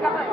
Hello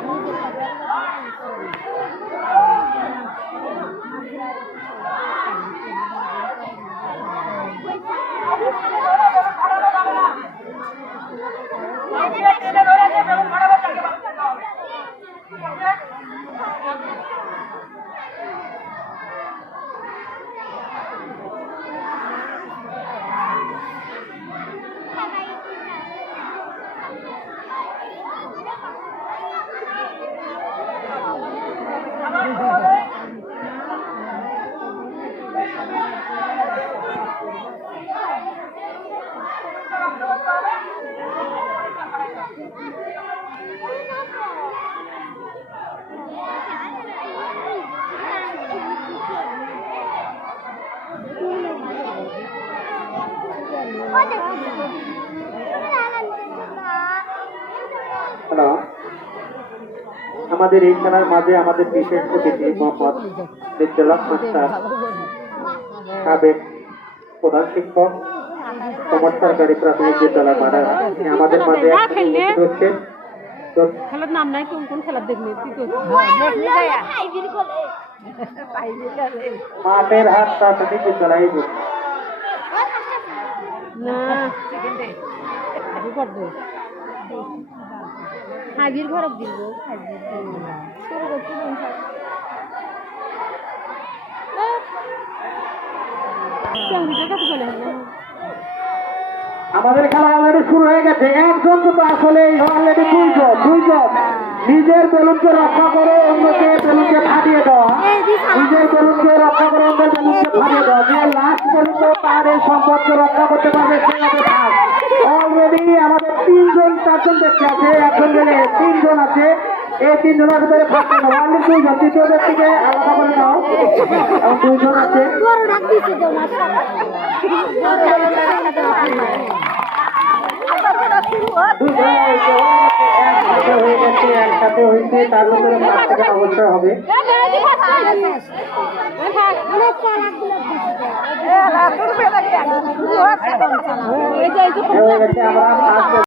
আমাদের এই খেলার মাঝে আমাদের বিশেষ অতিথি মোহাম্মদ বিদ্যালয় মাস্টার সাবেক প্রধান শিক্ষক সমাজ সরকারি প্রাথমিক বিদ্যালয় মাদার তিনি আমাদের মাঝে এখন উপস্থিত হচ্ছেন তো খেলার নাম নাই কোন কোন খেলার দেখবি কি করছিস মাঠের হাট প্রাথমিক বিদ্যালয়ে বসে। না করবে হাবির ঘরক দিব হাবির আমাদের খেলা অলরেডি শুরু হয়ে গেছে। একজন তো আসলে অলরেডি দুইজন দুইজন নিজের বেলুনকে রক্ষা করে অন্যকে বেলুনকে ফাটিয়ে দেওয়া। নিজের বেলুনকে রক্ষা করে অন্যের বেলুনকে ফাটিয়ে দেওয়া। যে লাস্ট পর্যন্ত তার এই সম্পদকে রক্ষা করতে পারবে অলরেডি আমাদের তিনজন, চারজন ব্যক্তি আছে, একজন তিনজন আছে। এই তিনজনের ভিতরে দেওয়া অলরেডি দুইজন তৃতীয় ব্যক্তিকে আলাদা করে দাও দুইজন আছে। একসাথে হয়ে হয়েছে তার ভিতরে টাকা অবশ্যই হবে আমরা